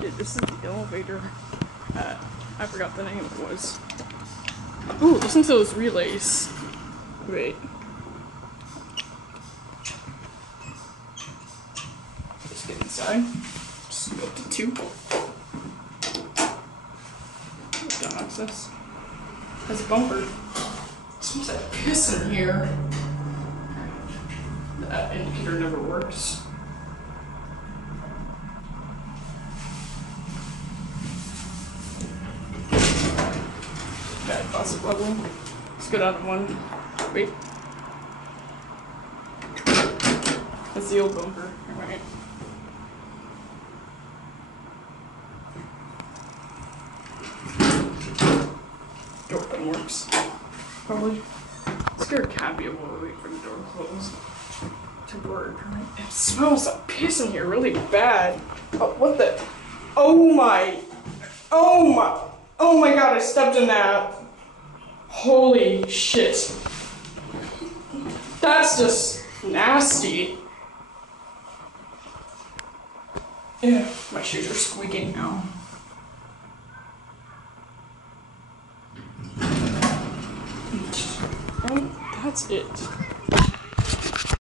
Yeah, this is the elevator. I forgot the name it was. Ooh, listen to those relays. Wait. Just get inside. Just go up to 2. Got access. Has a bumper. Smells like piss in here. That indicator never works. Bad faucet level. Let's go down to 1. Wait. That's the old bumper. Alright. Door button works. Probably. Scared Cappy while we wait for the door to close. Temporary permit. It smells like piss in here really bad. Oh, what the? Oh my. Oh my. Oh my god, I stepped in that. Holy shit. That's just nasty. Yeah, my shoes are squeaking now. And that's it.